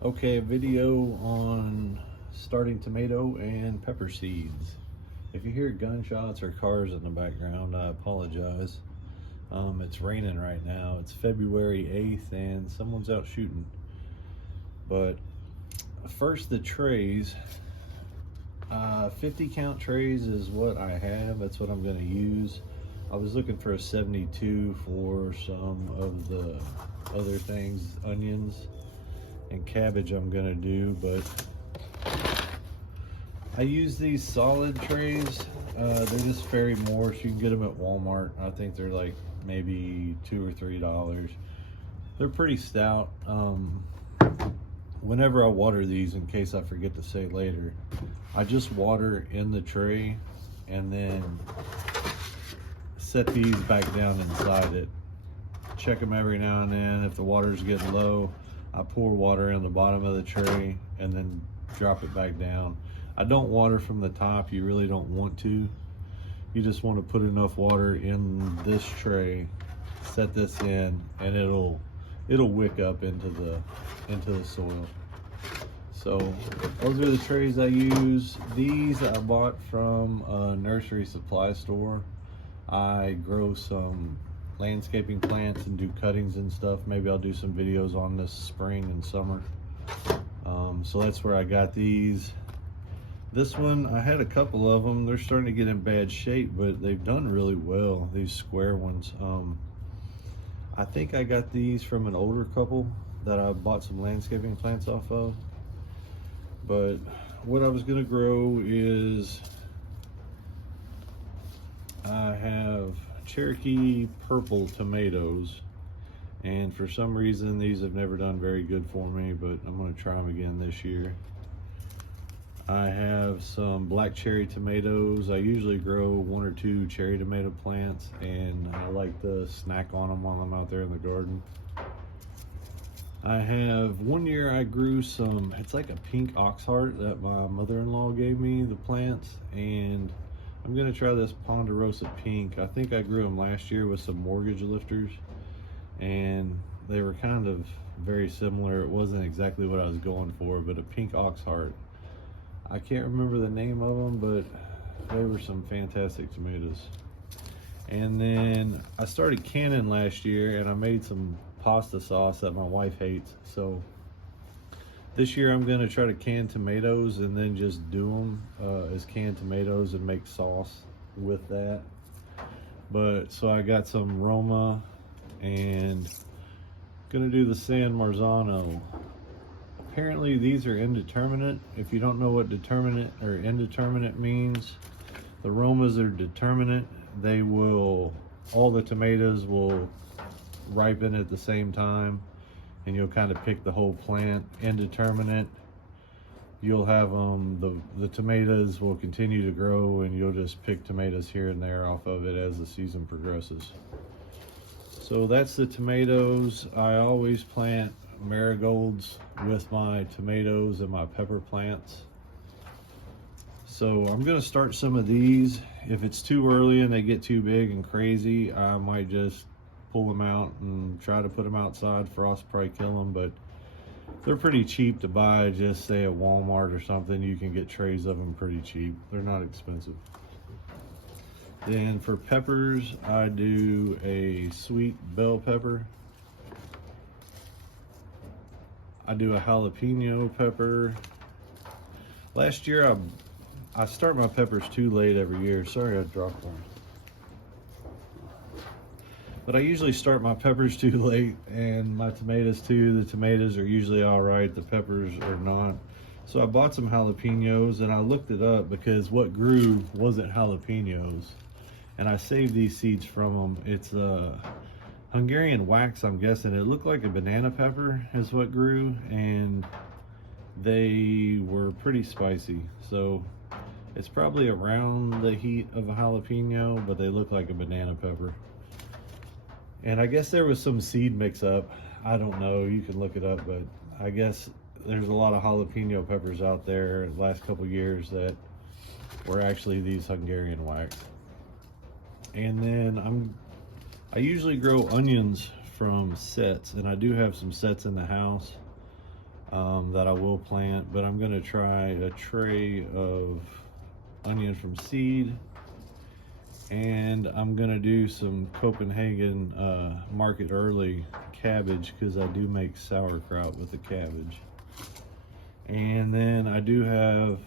Okay, a video on starting tomato and pepper seeds. If you hear gunshots or cars in the background, I apologize. It's raining right now. It's February 8th and someone's out shooting. But first, the trays. 50 count trays is what I have. That's what I'm going to use. I was looking for a 72 for some of the other things, onions and cabbage I'm gonna do, but I use these solid trays. They're just Ferry Morse. You can get them at Walmart. I think they're like maybe $2 or $3. They're pretty stout. Whenever I water these, in case I forget to say later, I just water in the tray and then set these back down inside it. Check them every now and then. If the water's getting low, I pour water in the bottom of the tray and then drop it back down. I don't water from the top. You really don't want to. You just want to put enough water in this tray, set this in, and it'll wick up into the soil. So those are the trays I use. These I bought from a nursery supply store. I grow some landscaping plants and do cuttings and stuff. Maybe I'll do some videos on this spring and summer. So that's where I got these. This one, I had a couple of them. They're starting to get in bad shape, but they've done really well, these square ones. I think I got these from an older couple that I bought some landscaping plants off of. But what I was gonna grow is, I have Cherokee purple tomatoes, and for some reason these have never done very good for me, but I'm going to try them again this year. I have some black cherry tomatoes. I usually grow 1 or 2 cherry tomato plants, and I like to snack on them while I'm out there in the garden. I have, one year I grew some, it's like a pink oxheart that my mother-in-law gave me, the plants, and I'm gonna try this Ponderosa Pink. I think I grew them last year with some mortgage lifters, and they were kind of very similar. It wasn't exactly what I was going for, but a pink oxheart. I can't remember the name of them, but they were some fantastic tomatoes. And then I started canning last year, and I made some pasta sauce that my wife hates. So this year I'm going to try to can tomatoes and then just do them as canned tomatoes and make sauce with that. But so I got some Roma and going to do the San Marzano. Apparently these are indeterminate. If you don't know what determinate or indeterminate means, the Romas are determinate. They will, all the tomatoes will ripen at the same time, and you'll kind of pick the whole plant. Indeterminate, you'll have the tomatoes will continue to grow, and you'll just pick tomatoes here and there off of it as the season progresses. So that's the tomatoes. I always plant marigolds with my tomatoes and my pepper plants. So I'm gonna start some of these. If it's too early and they get too big and crazy, I might just pull them out and try to put them outside. Frost probably kill them, but they're pretty cheap to buy. Just say at Walmart or something, you can get trays of them pretty cheap. They're not expensive. Then for peppers, I do a sweet bell pepper. I do a jalapeno pepper. Last year, I start my peppers too late every year. Sorry I dropped one. But I usually start my peppers too late, and my tomatoes too. The tomatoes are usually all right, the peppers are not. So I bought some jalapenos, and I looked it up because what grew wasn't jalapenos. And I saved these seeds from them. It's Hungarian wax, I'm guessing. It looked like a banana pepper is what grew, and they were pretty spicy. So it's probably around the heat of a jalapeno, but they look like a banana pepper. And I guess there was some seed mix up. I don't know, you can look it up, but I guess there's a lot of jalapeno peppers out there the last couple years that were actually these Hungarian wax. And then I usually grow onions from sets, and I do have some sets in the house. that I will plant, but I'm gonna try a tray of onion from seed, and I'm gonna do some Copenhagen Market Early cabbage, because I do make sauerkraut with the cabbage. And then I do have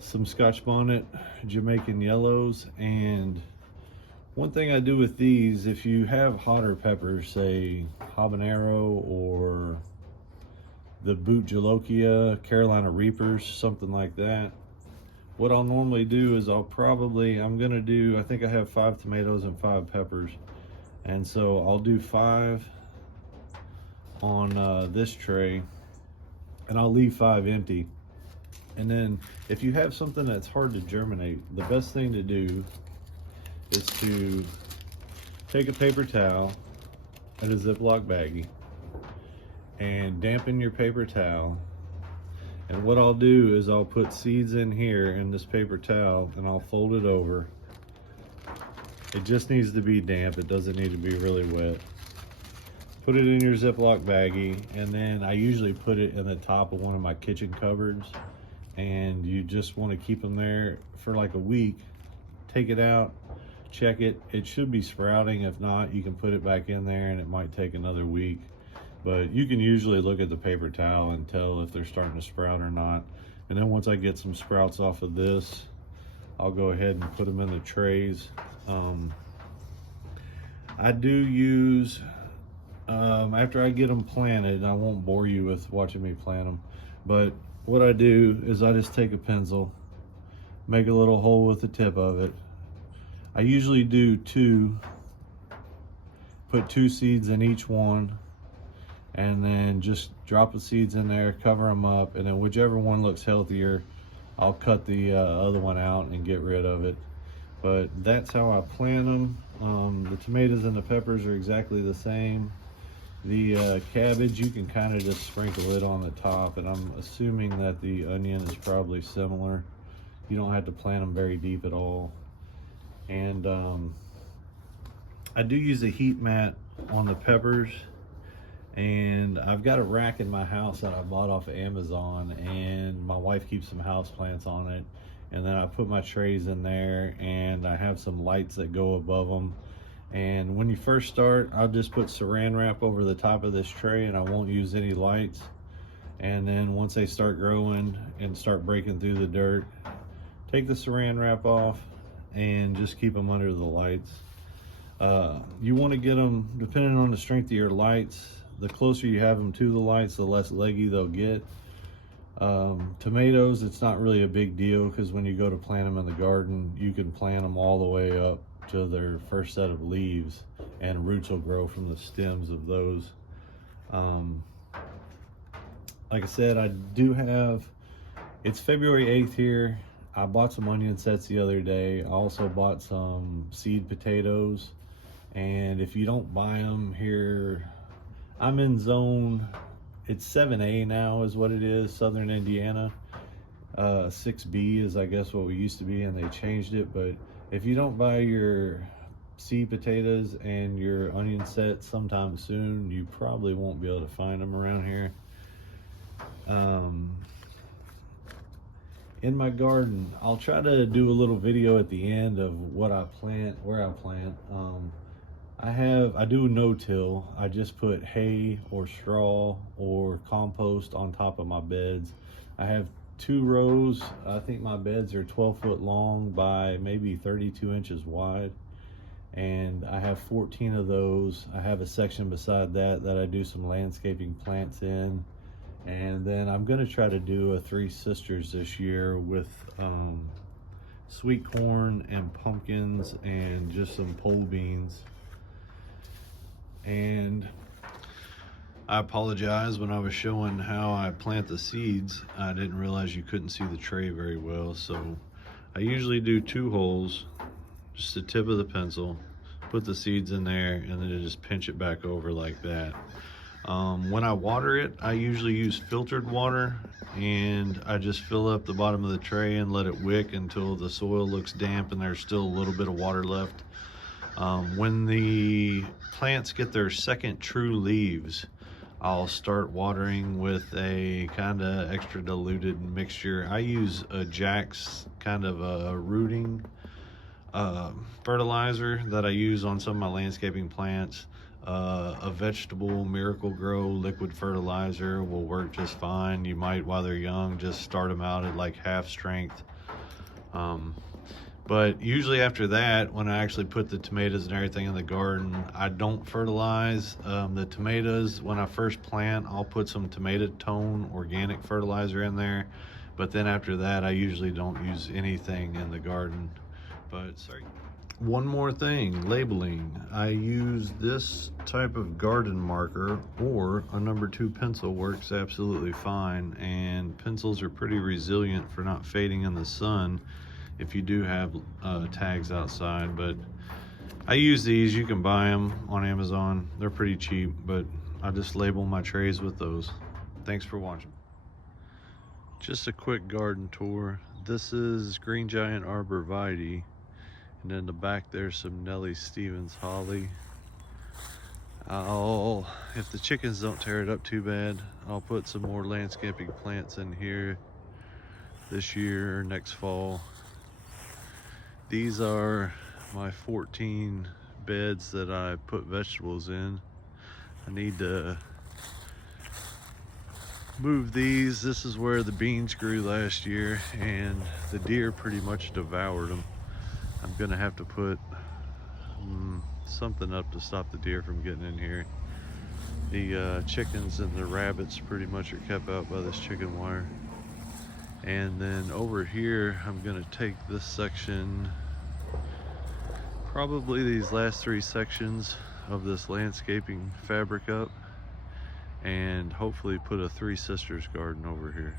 some Scotch Bonnet Jamaican yellows. And one thing I do with these, if you have hotter peppers, say habanero or the Boot Jalokia, Carolina Reapers, something like that, what I'll normally do is I'm gonna do, I think I have 5 tomatoes and 5 peppers. And so I'll do 5 on this tray, and I'll leave 5 empty. And then if you have something that's hard to germinate, the best thing to do is to take a paper towel and a Ziploc baggie and dampen your paper towel. And what I'll do is I'll put seeds in here in this paper towel, and I'll fold it over. It just needs to be damp. It doesn't need to be really wet. Put it in your Ziploc baggie, and then I usually put it in the top of one of my kitchen cupboards, and you just want to keep them there for like a week. Take it out, check it. It should be sprouting. If not, you can put it back in there, and it might take another week. But you can usually look at the paper towel and tell if they're starting to sprout or not. And then once I get some sprouts off of this, I'll go ahead and put them in the trays. I do use, after I get them planted, I won't bore you with watching me plant them, but what I do is I just take a pencil, make a little hole with the tip of it. I usually do 2, put 2 seeds in each one, and then just drop the seeds in there, cover them up, and then whichever one looks healthier, I'll cut the other one out and get rid of it. But that's how I plant them. The tomatoes and the peppers are exactly the same. The cabbage, you can kind of just sprinkle it on the top, and I'm assuming that the onion is probably similar. You don't have to plant them very deep at all. And I do use a heat mat on the peppers, and I've got a rack in my house that I bought off of Amazon, and my wife keeps some house plants on it. And then I put my trays in there, and I have some lights that go above them. And when you first start, I'll just put saran wrap over the top of this tray, and I won't use any lights. And then once they start growing and start breaking through the dirt, take the saran wrap off and just keep them under the lights. You want to get them, depending on the strength of your lights, the closer you have them to the lights, the less leggy they'll get. Tomatoes, it's not really a big deal, because when you go to plant them in the garden, you can plant them all the way up to their first set of leaves, and roots will grow from the stems of those. Like I said, I do have, it's February 8th here. I bought some onion sets the other day. I also bought some seed potatoes, and if you don't buy them here, I'm in zone, it's 7A now is what it is, Southern Indiana. 6B is I guess what we used to be, and they changed it. But if you don't buy your seed potatoes and your onion sets sometime soon, you probably won't be able to find them around here. In my garden, I'll try to do a little video at the end of what I plant, where I plant. I do no-till. I just put hay or straw or compost on top of my beds. I have 2 rows. I think my beds are 12 foot long by maybe 32 inches wide. And I have 14 of those. I have a section beside that I do some landscaping plants in. And then I'm gonna try to do a 3 Sisters this year with sweet corn and pumpkins and just some pole beans. And I apologize, when I was showing how I plant the seeds, I didn't realize you couldn't see the tray very well. So I usually do 2 holes, just the tip of the pencil, put the seeds in there, and then just pinch it back over like that. When I water it, I usually use filtered water, and I just fill up the bottom of the tray and let it wick until the soil looks damp and there's still a little bit of water left. When the plants get their second true leaves, I'll start watering with a kind of extra diluted mixture. I use a Jack's kind of a rooting fertilizer that I use on some of my landscaping plants. A vegetable Miracle-Gro liquid fertilizer will work just fine. You might, while they're young, just start them out at like half strength. But usually after that, when I actually put the tomatoes and everything in the garden, I don't fertilize. The tomatoes, when I first plant, I'll put some Tomato Tone organic fertilizer in there. But then after that, I usually don't use anything in the garden. But sorry. One more thing, labeling. I use this type of garden marker, or a number 2 pencil works absolutely fine. And pencils are pretty resilient for not fading in the sun if you do have tags outside. But I use these. You can buy them on Amazon. They're pretty cheap, but I just label my trays with those. Thanks for watching. Just a quick garden tour. This is Green Giant Arborvitae, and in the back there's some Nellie Stevens holly. If the chickens don't tear it up too bad, I'll put some more landscaping plants in here this year or next fall. These are my 14 beds that I put vegetables in. I need to move these. This is where the beans grew last year, and the deer pretty much devoured them. I'm gonna have to put something up to stop the deer from getting in here. The chickens and the rabbits pretty much are kept out by this chicken wire. And then over here, I'm gonna take this section, probably these last 3 sections of this landscaping fabric up, and hopefully put a Three Sisters garden over here.